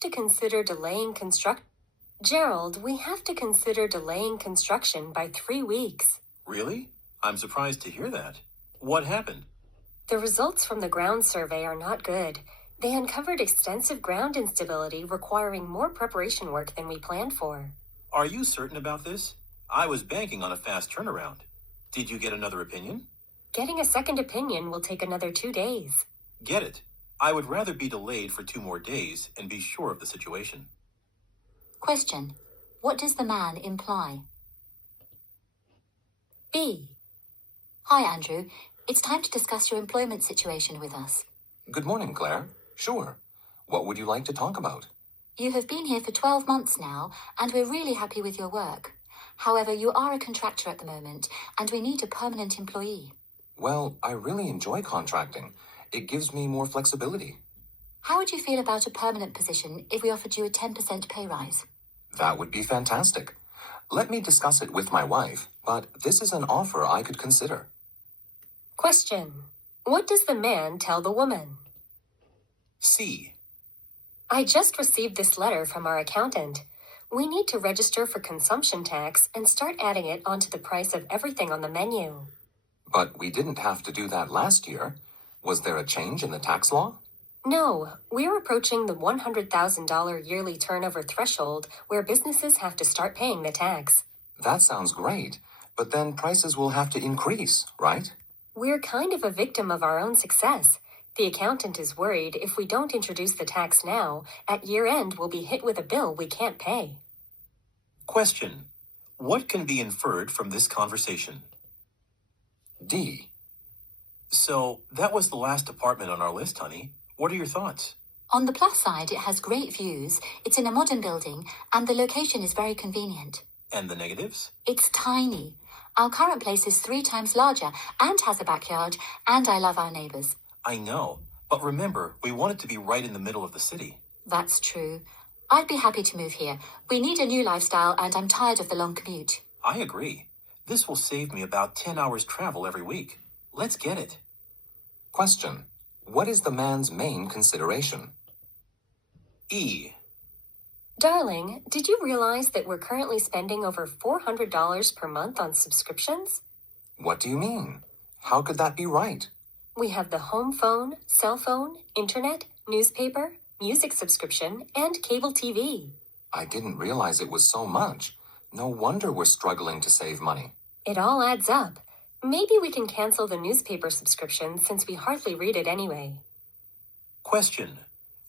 to consider delaying construct. Gerald, we have to consider delaying construction by 3 weeks. Really? I'm surprised to hear that. What happened? The results from the ground survey are not good. They uncovered extensive ground instability requiring more preparation work than we planned for. Are you certain about this? I was banking on a fast turnaround. Did you get another opinion? Getting a second opinion will take another 2 days. Get it. I would rather be delayed for 2 more days and be sure of the situation. Question. What does the man imply? B. Hi, Andrew. It's time to discuss your employment situation with us. Good morning, Claire. Sure. What would you like to talk about? You have been here for 12 months now, and we're really happy with your work. However, you are a contractor at the moment, and we need a permanent employee. Well, I really enjoy contracting. It gives me more flexibility. How would you feel about a permanent position if we offered you a 10% pay rise? That would be fantastic. Let me discuss it with my wife, but this is an offer I could consider. Question. What does the man tell the woman? C. I just received this letter from our accountant. We need to register for consumption tax and start adding it onto the price of everything on the menu. But we didn't have to do that last year. Was there a change in the tax law? No, we're approaching the $100,000 yearly turnover threshold where businesses have to start paying the tax. That sounds great, but then prices will have to increase, right? We're kind of a victim of our own success. The accountant is worried if we don't introduce the tax now, at year end we'll be hit with a bill we can't pay. Question. What can be inferred from this conversation? D. So, that was the last apartment on our list, honey. What are your thoughts? On the plus side, it has great views, it's in a modern building, and the location is very convenient. And the negatives? It's tiny. Our current place is 3 times larger and has a backyard, and I love our neighbors. I know, but remember, we want it to be right in the middle of the city. That's true. I'd be happy to move here. We need a new lifestyle, and I'm tired of the long commute. I agree. This will save me about 10 hours travel every week. Let's get it. Question. What is the man's main consideration? E. Darling, did you realize that we're currently spending over $400 per month on subscriptions? What do you mean? How could that be right? We have the home phone, cell phone, internet, newspaper, music subscription, and cable TV. I didn't realize it was so much. No wonder we're struggling to save money. It all adds up. Maybe we can cancel the newspaper subscription since we hardly read it anyway. Question.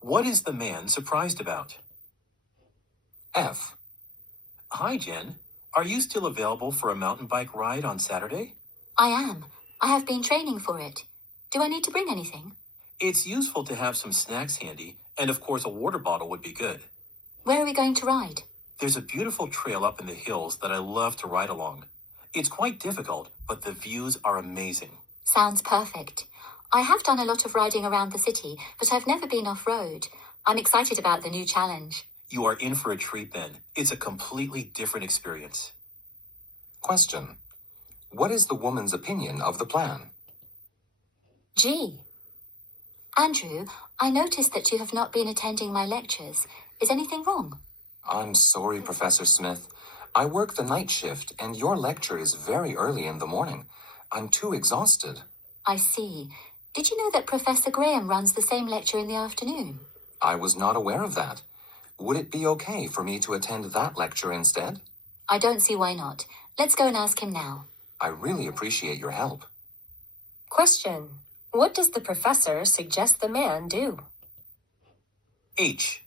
What is the man surprised about? F. Hi, Jen. Are you still available for a mountain bike ride on Saturday? I am. I have been training for it. Do I need to bring anything? It's useful to have some snacks handy, and of course a water bottle would be good. Where are we going to ride? There's a beautiful trail up in the hills that I love to ride along. It's quite difficult, but the views are amazing. Sounds perfect. I have done a lot of riding around the city, but I've never been off-road. I'm excited about the new challenge. You are in for a treat then. It's a completely different experience. Question. What is the woman's opinion of the plan? G. Andrew, I noticed that you have not been attending my lectures. Is anything wrong? I'm sorry, Professor Smith. I work the night shift, and your lecture is very early in the morning. I'm too exhausted. I see. Did you know that Professor Graham runs the same lecture in the afternoon? I was not aware of that. Would it be okay for me to attend that lecture instead? I don't see why not. Let's go and ask him now. I really appreciate your help. Question. What does the professor suggest the man do? H.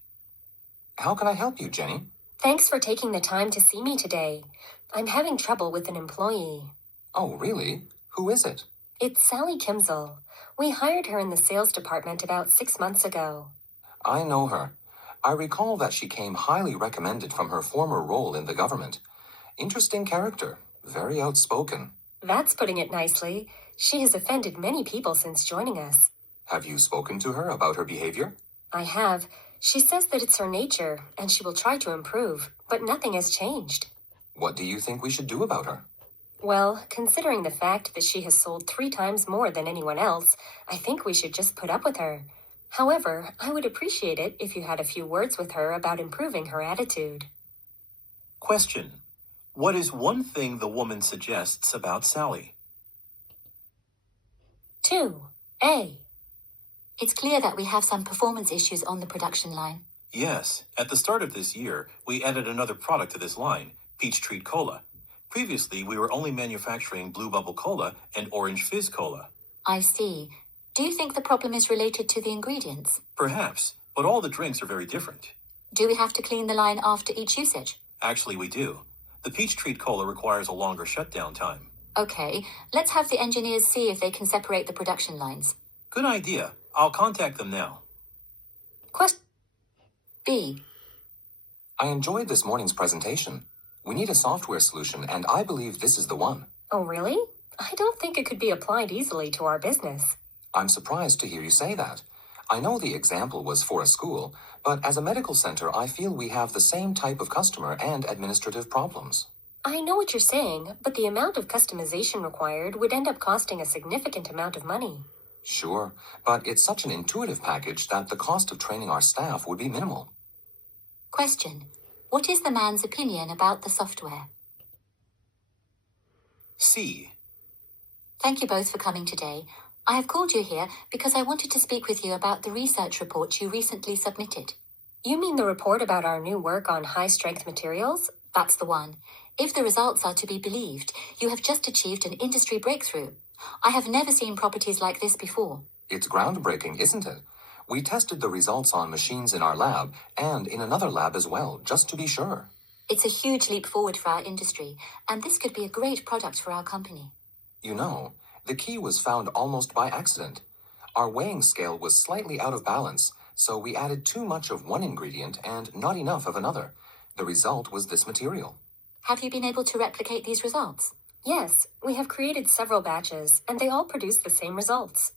How can I help you, Jenny? Thanks for taking the time to see me today. I'm having trouble with an employee. Oh, really? Who is it? It's Sally Kimzel. We hired her in the sales department about 6 months ago. I know her. I recall that she came highly recommended from her former role in the government. Interesting character. Very outspoken. That's putting it nicely. She has offended many people since joining us. Have you spoken to her about her behavior? I have. She says that it's her nature, and she will try to improve, but nothing has changed. What do you think we should do about her? Well, considering the fact that she has sold 3 times more than anyone else, I think we should just put up with her. However, I would appreciate it if you had a few words with her about improving her attitude. Question. What is one thing the woman suggests about Sally? 2. A. It's clear that we have some performance issues on the production line. Yes, at the start of this year, we added another product to this line, Peach Treat Cola. Previously, we were only manufacturing Blue Bubble Cola and Orange Fizz Cola. I see. Do you think the problem is related to the ingredients? Perhaps, but all the drinks are very different. Do we have to clean the line after each usage? Actually, we do. The Peach Treat Cola requires a longer shutdown time. Okay, let's have the engineers see if they can separate the production lines. Good idea. I'll contact them now. Question. B. I enjoyed this morning's presentation. We need a software solution, and I believe this is the one. Oh, really? I don't think it could be applied easily to our business. I'm surprised to hear you say that. I know the example was for a school, but as a medical center, I feel we have the same type of customer and administrative problems. I know what you're saying, but the amount of customization required would end up costing a significant amount of money. Sure, but it's such an intuitive package that the cost of training our staff would be minimal. Question. What is the man's opinion about the software? C. Thank you both for coming today. I have called you here because I wanted to speak with you about the research report you recently submitted. You mean the report about our new work on high-strength materials? That's the one. If the results are to be believed, you have just achieved an industry breakthrough. I have never seen properties like this before. It's groundbreaking, isn't it? We tested the results on machines in our lab and in another lab as well, just to be sure. It's a huge leap forward for our industry, and this could be a great product for our company. You know, the key was found almost by accident. Our weighing scale was slightly out of balance, so we added too much of one ingredient and not enough of another. The result was this material. Have you been able to replicate these results? Yes, we have created several batches, and they all produce the same results.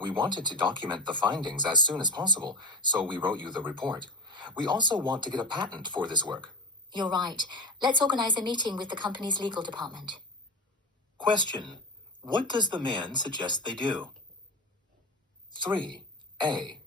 We wanted to document the findings as soon as possible, so we wrote you the report. We also want to get a patent for this work. You're right. Let's organize a meeting with the company's legal department. Question. What does the man suggest they do? 3A.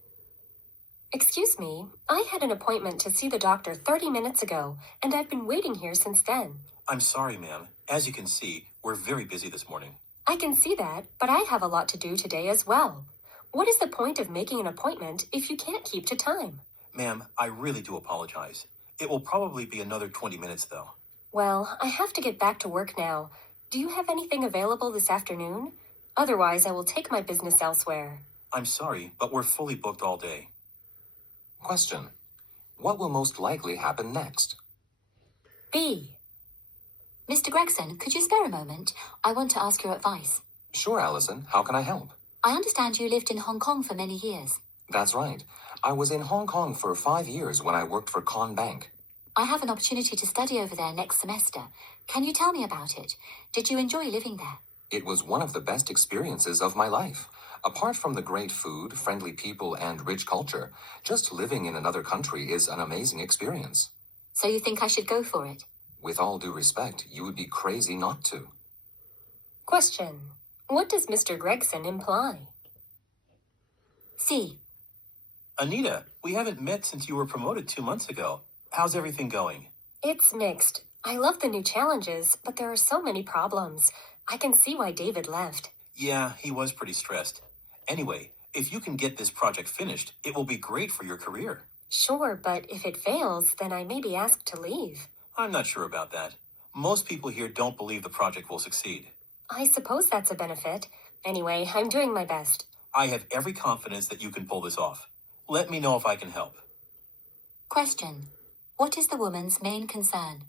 Excuse me, I had an appointment to see the doctor 30 minutes ago, and I've been waiting here since then. I'm sorry, ma'am. As you can see, we're very busy this morning. I can see that, but I have a lot to do today as well. What is the point of making an appointment if you can't keep to time? Ma'am, I really do apologize. It will probably be another 20 minutes, though. Well, I have to get back to work now. Do you have anything available this afternoon? Otherwise, I will take my business elsewhere. I'm sorry, but we're fully booked all day. Question. What will most likely happen next? B. Mr. Gregson, could you spare a moment? I want to ask your advice. Sure, Allison. How can I help? I understand you lived in Hong Kong for many years. That's right. I was in Hong Kong for 5 years when I worked for Con Bank. I have an opportunity to study over there next semester. Can you tell me about it? Did you enjoy living there? It was one of the best experiences of my life. Apart from the great food, friendly people, and rich culture, just living in another country is an amazing experience. So you think I should go for it? With all due respect, you would be crazy not to. Question. What does Mr. Gregson imply? C. Anita, we haven't met since you were promoted 2 months ago. How's everything going? It's mixed. I love the new challenges, but there are so many problems. I can see why David left. Yeah, he was pretty stressed. Anyway, if you can get this project finished, it will be great for your career. Sure, but if it fails, then I may be asked to leave. I'm not sure about that. Most people here don't believe the project will succeed. I suppose that's a benefit. Anyway, I'm doing my best. I have every confidence that you can pull this off. Let me know if I can help. Question. What is the woman's main concern?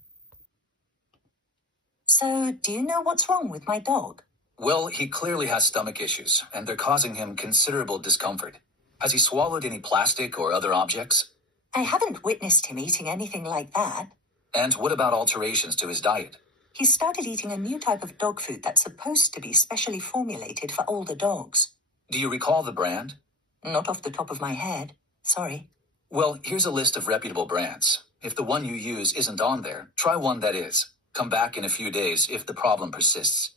So, do you know what's wrong with my dog? Well, he clearly has stomach issues, and they're causing him considerable discomfort. Has he swallowed any plastic or other objects? I haven't witnessed him eating anything like that. And what about alterations to his diet? He started eating a new type of dog food that's supposed to be specially formulated for older dogs. Do you recall the brand? Not off the top of my head. Sorry. Well, here's a list of reputable brands. If the one you use isn't on there, try one that is. Come back in a few days if the problem persists.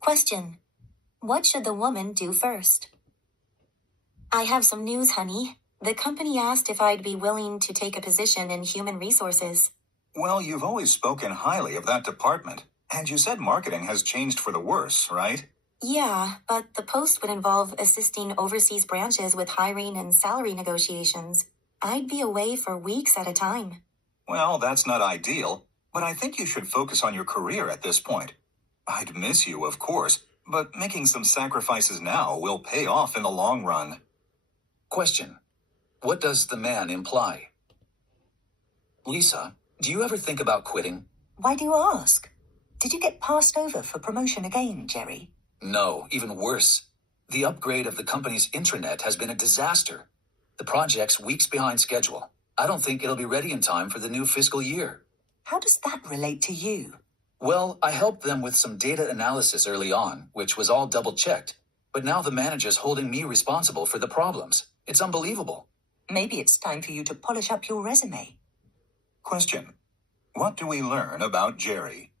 Question. What should the woman do first? I have some news, honey. The company asked if I'd be willing to take a position in human resources. Well, you've always spoken highly of that department, and you said marketing has changed for the worse, right? Yeah, but the post would involve assisting overseas branches with hiring and salary negotiations. I'd be away for weeks at a time. Well, that's not ideal, but I think you should focus on your career at this point. I'd miss you, of course, but making some sacrifices now will pay off in the long run. Question. What does the man imply? Lisa, do you ever think about quitting? Why do you ask? Did you get passed over for promotion again, Jerry? No, even worse. The upgrade of the company's intranet has been a disaster. The project's weeks behind schedule. I don't think it'll be ready in time for the new fiscal year. How does that relate to you? Well, I helped them with some data analysis early on, which was all double-checked. But now the manager's holding me responsible for the problems. It's unbelievable. Maybe it's time for you to polish up your resume. Question. What do we learn about Jerry?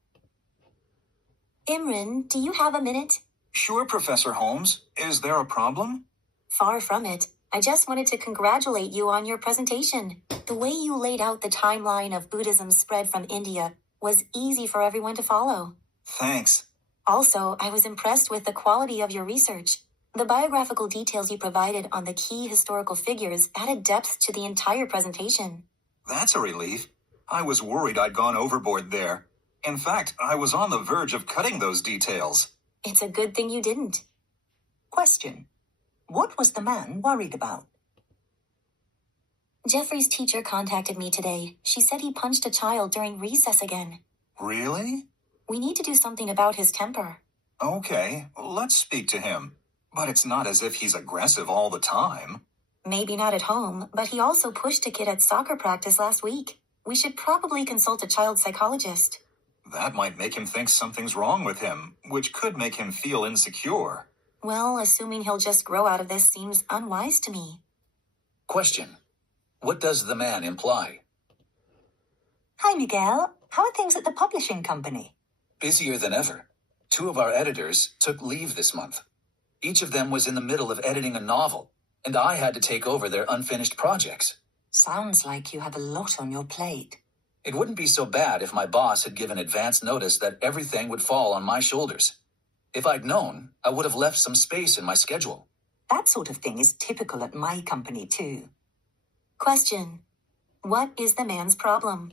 Imran, do you have a minute? Sure, Professor Holmes. Is there a problem? Far from it. I just wanted to congratulate you on your presentation. The way you laid out the timeline of Buddhism's spread from India was easy for everyone to follow. Thanks. Also, I was impressed with the quality of your research. The biographical details you provided on the key historical figures added depth to the entire presentation. That's a relief. I was worried I'd gone overboard there. In fact, I was on the verge of cutting those details. It's a good thing you didn't. Question. What was the man worried about? Jeffrey's teacher contacted me today. She said he punched a child during recess again. Really? We need to do something about his temper. Okay, let's speak to him. But it's not as if he's aggressive all the time. Maybe not at home, but he also pushed a kid at soccer practice last week. We should probably consult a child psychologist. That might make him think something's wrong with him, which could make him feel insecure. Well, assuming he'll just grow out of this seems unwise to me. Question. What does the man imply? Hi, Miguel. How are things at the publishing company? Busier than ever. 2 of our editors took leave this month. Each of them was in the middle of editing a novel, and I had to take over their unfinished projects. Sounds like you have a lot on your plate. It wouldn't be so bad if my boss had given advance notice that everything would fall on my shoulders. If I'd known, I would have left some space in my schedule. That sort of thing is typical at my company, too. Question. What is the man's problem?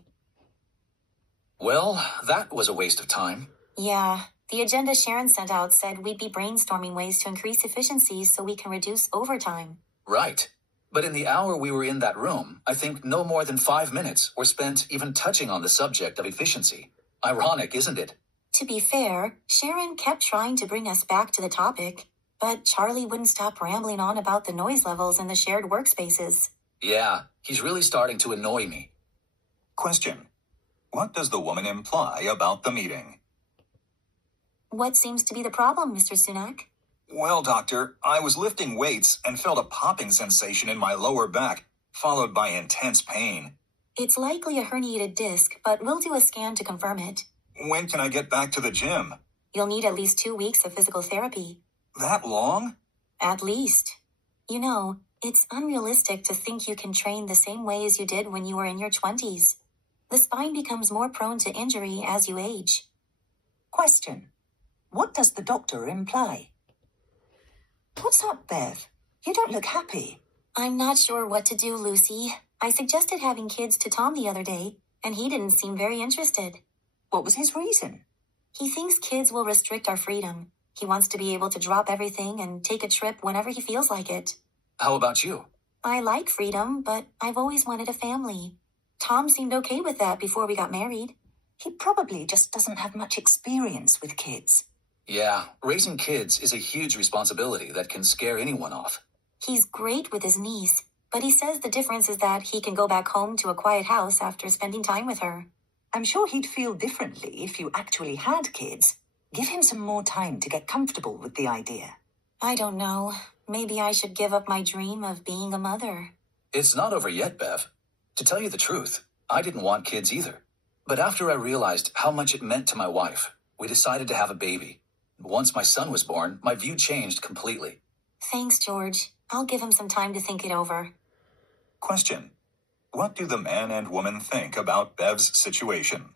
Well, that was a waste of time. Yeah, the agenda Sharon sent out said we'd be brainstorming ways to increase efficiency so we can reduce overtime. Right. But in the hour we were in that room, I think no more than 5 minutes were spent even touching on the subject of efficiency. Ironic, isn't it? To be fair, Sharon kept trying to bring us back to the topic, but Charlie wouldn't stop rambling on about the noise levels in the shared workspaces. Yeah, he's really starting to annoy me. Question. What does the woman imply about the meeting? What seems to be the problem, Mr. Sunak? Well, doctor, I was lifting weights and felt a popping sensation in my lower back, followed by intense pain. It's likely a herniated disc, but we'll do a scan to confirm it. When can I get back to the gym? You'll need at least 2 weeks of physical therapy. That long? At least. You know, it's unrealistic to think you can train the same way as you did when you were in your 20s. The spine becomes more prone to injury as you age. Question. What does the doctor imply? What's up, Bev? You don't look happy. I'm not sure what to do, Lucy. I suggested having kids to Tom the other day, and he didn't seem very interested. What was his reason? He thinks kids will restrict our freedom. He wants to be able to drop everything and take a trip whenever he feels like it. How about you? I like freedom, but I've always wanted a family. Tom seemed okay with that before we got married. He probably just doesn't have much experience with kids. Yeah, raising kids is a huge responsibility that can scare anyone off. He's great with his niece, but he says the difference is that he can go back home to a quiet house after spending time with her. I'm sure he'd feel differently if you actually had kids. Give him some more time to get comfortable with the idea. I don't know. Maybe I should give up my dream of being a mother. It's not over yet, Bev. To tell you the truth, I didn't want kids either. But after I realized how much it meant to my wife, we decided to have a baby. Once my son was born, my view changed completely. Thanks, George. I'll give him some time to think it over. Question. What do the man and woman think about Bev's situation?